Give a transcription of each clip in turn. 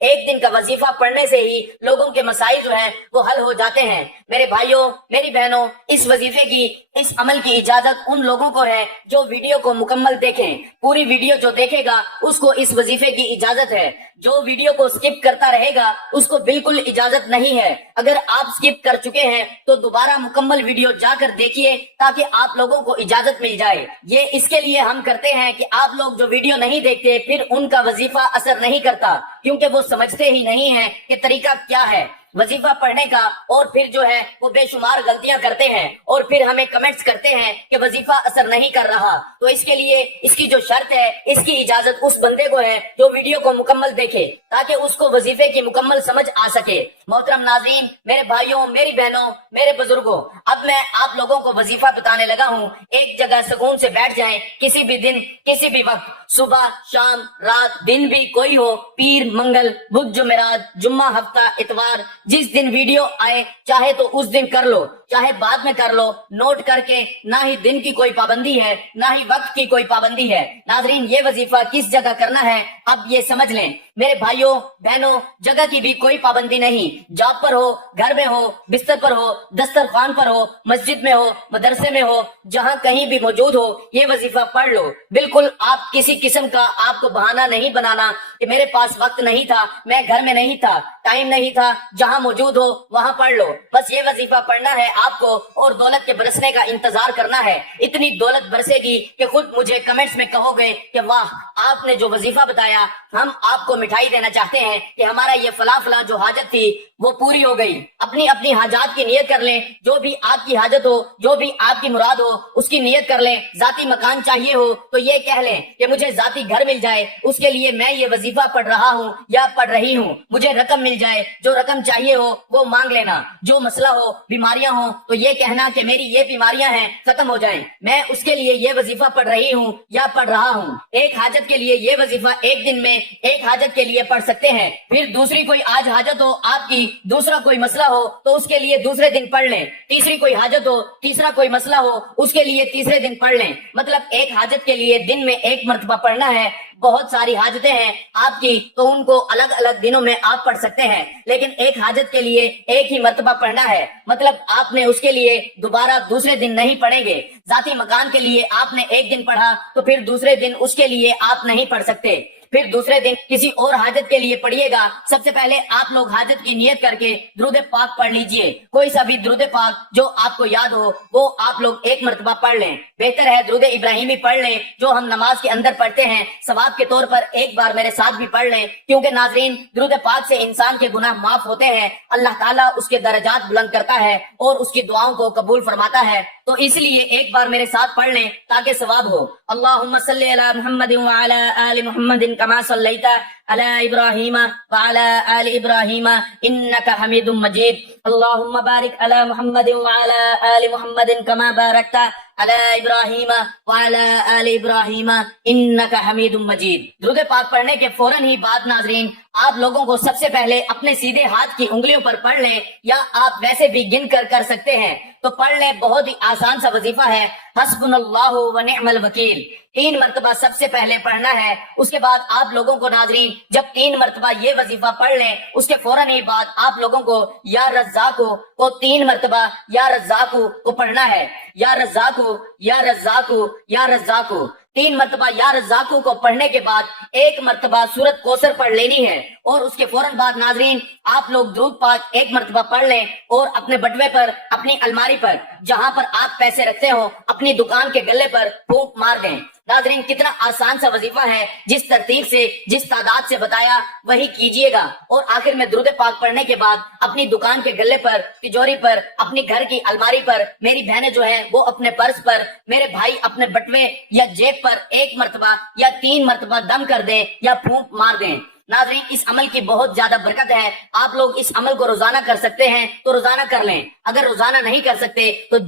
ایک دن کا وظیفہ پڑھنے سے ہی لوگوں کے مسائل جو ہیں وہ حل ہو جاتے ہیں۔ میرے بھائیوں، میری بہنوں، اس وظیفے کی، اس عمل کی اجازت ان لوگوں کو ہے جو ویڈیو کو مکمل دیکھیں۔ پوری ویڈیو جو دیکھے گا اس کو اس وظیفے کی اجازت ہے۔ جو ویڈیو کو سکپ کرتا رہے گا اس کو بالکل اجازت نہیں ہے۔ اگر آپ سکپ کر چکے ہیں تو دوبارہ مکمل ویڈیو جا کر دیکھیے تاکہ آپ لوگوں کو اجازت مل جائے۔ یہ اس کے لیے ہم کرتے ہیں کہ آپ لوگ جو ویڈیو نہیں دیکھتے پھر ان کا وظیفہ اثر نہیں کرتا، کیونکہ وہ سمجھتے ہی نہیں ہیں کہ طریقہ کیا ہے وظیفہ پڑھنے کا، اور پھر جو ہے وہ بے شمار غلطیاں کرتے ہیں اور پھر ہمیں کمنٹس کرتے ہیں کہ وظیفہ اثر نہیں کر رہا۔ تو اس کے لیے اس کی جو شرط ہے، اس کی اجازت اس بندے کو ہے جو ویڈیو کو مکمل دیکھے تاکہ اس کو وظیفے کی مکمل سمجھ آ سکے۔ محترم ناظرین، میرے بھائیوں، میری بہنوں، میرے بزرگوں، اب میں آپ لوگوں کو وظیفہ بتانے لگا ہوں۔ ایک جگہ سکون سے بیٹھ جائیں، کسی بھی دن، کسی بھی وقت، صبح، شام، رات، دن بھی کوئی ہو، پیر، منگل، بدھ، جمعرات، جمعہ، ہفتہ، اتوار، جس دن ویڈیو آئے چاہے تو اس دن کر لو، چاہے بعد میں کر لو، نوٹ کر کے۔ نہ ہی دن کی کوئی پابندی ہے، نہ ہی وقت کی کوئی پابندی ہے۔ ناظرین، یہ وظیفہ کس جگہ کرنا ہے اب یہ سمجھ لیں۔ میرے بھائیوں، بہنوں، جگہ کی بھی کوئی پابندی نہیں۔ جاب پر ہو، گھر میں ہو، بستر پر ہو، دسترخوان پر ہو، مسجد میں ہو، مدرسے میں ہو، جہاں کہیں بھی موجود ہو، یہ وظیفہ پڑھ لو۔ بالکل آپ کسی قسم کا آپ کو بہانہ نہیں بنانا کہ میرے پاس وقت نہیں تھا، میں گھر میں نہیں تھا، ٹائم نہیں تھا۔ جہاں موجود ہو وہاں پڑھ لو۔ بس یہ وظیفہ پڑھنا ہے آپ کو، اور دولت کے برسنے کا انتظار کرنا ہے۔ اتنی دولت برسے گی کہ خود مجھے کمنٹس میں کہو گے کہ واہ، آپ نے جو وظیفہ بتایا، ہم آپ کو مٹھائی دینا چاہتے ہیں کہ ہمارا یہ فلاں فلاں جو حاجت تھی وہ پوری ہو گئی۔ اپنی اپنی حاجات کی نیت کر لیں، جو بھی آپ کی حاجت ہو، جو بھی آپ کی مراد ہو، اس کی نیت کر لیں۔ ذاتی مکان چاہیے ہو تو یہ کہہ لیں کہ مجھے ذاتی گھر مل جائے، اس کے لیے میں یہ وظیفہ پڑھ رہا ہوں یا پڑھ رہی ہوں۔ مجھے رقم مل جائے، جو رقم چاہیے ہو وہ مانگ لینا۔ جو مسئلہ ہو، بیماریاں ہوں تو یہ کہنا کہ میری یہ بیماریاں ہیں، ختم ہو جائیں، میں اس کے لیے یہ وظیفہ پڑھ رہی ہوں یا پڑھ رہا ہوں۔ ایک حاجت کے لیے یہ وظیفہ ایک دن میں ایک حاجت کے لیے پڑھ سکتے ہیں۔ پھر دوسری کوئی آج حاجت ہو آپ کی، دوسرا کوئی مسئلہ ہو تو اس کے لیے دوسرے دن پڑھ لیں۔ تیسری کوئی حاجت ہو، تیسرا کوئی مسئلہ ہو، اس کے لیے تیسرے دن پڑھ لیں۔ مطلب ایک حاجت کے لیے دن میں ایک مرتبہ پڑھنا ہے۔ بہت ساری حاجتیں ہیں آپ کی تو ان کو الگ الگ دنوں میں آپ پڑھ سکتے ہیں، لیکن ایک حاجت کے لیے ایک ہی مرتبہ پڑھنا ہے۔ مطلب آپ نے اس کے لیے دوبارہ دوسرے دن نہیں پڑھیں گے۔ ذاتی مکان کے لیے آپ نے ایک دن پڑھا تو پھر دوسرے دن اس کے لیے آپ نہیں پڑھ سکتے، پھر دوسرے دن کسی اور حاجت کے لیے پڑھیے گا۔ سب سے پہلے آپ لوگ حاجت کی نیت کر کے درود پاک پڑھ لیجئے۔ کوئی سا بھی درود پاک جو آپ کو یاد ہو وہ آپ لوگ ایک مرتبہ پڑھ لیں۔ بہتر ہے درود ابراہیمی پڑھ لیں جو ہم نماز کے اندر پڑھتے ہیں، ثواب کے طور پر ایک بار میرے ساتھ بھی پڑھ لیں، کیونکہ ناظرین درود پاک سے انسان کے گناہ معاف ہوتے ہیں، اللہ تعالیٰ اس کے درجات بلند کرتا ہے اور اس کی دعاؤں کو قبول فرماتا ہے۔ تو اس لیے ایک بار میرے ساتھ پڑھ لیں تاکہ ثواب ہو۔ اللہم صلی علی محمد وعلی آل محمد کما صلیت علی ابراہیم وعلی آل ابراہیم انک حمید مجید۔ اللہم بارک علی محمد وعلی آل محمد کما بارکت علی ابراہیم وعلی آل ابراہیم انک حمید مجید۔ درود پاک پڑھنے کے فوراً ہی بعد ناظرین آپ لوگوں کو سب سے پہلے اپنے سیدھے ہاتھ کی انگلیوں پر پڑھ لیں، یا آپ ویسے بھی گن کر سکتے ہیں تو پڑھ لیں۔ بہت ہی آسان سا وظیفہ ہے، حسبنا اللہ و نعم الوکیل۔ 3 مرتبہ سب سے پہلے پڑھنا ہے۔ اس کے بعد آپ لوگوں کو ناظرین جب 3 مرتبہ یہ وظیفہ پڑھ لیں، اس کے فوراً ہی بعد آپ لوگوں کو یا رزاقو کو 3 مرتبہ یا رزاقو کو پڑھنا ہے۔ یا رزاقو، یا رزاقو، یا رزاقو۔ 3 مرتبہ یا رزاقو کو پڑھنے کے بعد 1 مرتبہ سورت کوثر پڑھ لینی ہے، اور اس کے فوراً بعد ناظرین آپ لوگ درود پاک 1 مرتبہ پڑھ لیں، اور اپنے بٹوے پر، اپنی الماری پر، جہاں پر آپ پیسے رکھتے ہو، اپنی دکان کے گلے پر پھونک مار دیں۔ ناظرین کتنا آسان سا وظیفہ ہے، جس ترتیب سے، جس تعداد سے بتایا وہی کیجئے گا، اور آخر میں درود پاک پڑھنے کے بعد اپنی دکان کے گلے پر، تجوری پر، اپنی گھر کی الماری پر، میری بہنیں جو ہیں وہ اپنے پرس پر، میرے بھائی اپنے بٹوے یا جیب پر 1 مرتبہ یا 3 مرتبہ دم کر دیں یا پھونک مار دیں۔ ناظرین اس عمل کی بہت زیادہ برکت ہے۔ آپ لوگ اس عمل کو روزانہ کر سکتے ہیں تو روزانہ کر لیں، اگر روزانہ نہیں کر سکتے تو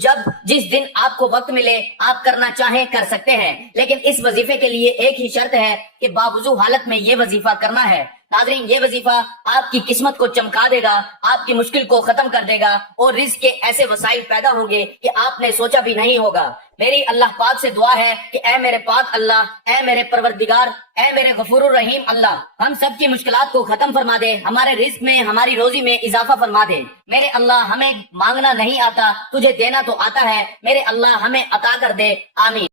جس دن آپ کو وقت ملے آپ کرنا چاہیں کر سکتے ہیں، لیکن اس وظیفے کے لیے ایک ہی شرط ہے کہ باوضو حالت میں یہ وظیفہ کرنا ہے۔ ناظرین یہ وظیفہ آپ کی قسمت کو چمکا دے گا، آپ کی مشکل کو ختم کر دے گا، اور رزق کے ایسے وسائل پیدا ہوں گے کہ آپ نے سوچا بھی نہیں ہوگا۔ میری اللہ پاک سے دعا ہے کہ اے میرے پاک اللہ، اے میرے پروردگار، اے میرے غفور الرحیم اللہ، ہم سب کی مشکلات کو ختم فرما دے، ہمارے رزق میں، ہماری روزی میں اضافہ فرما دے۔ میرے اللہ ہمیں مانگنا نہیں آتا، تجھے دینا تو آتا ہے، میرے اللہ ہمیں عطا کر دے، آمین۔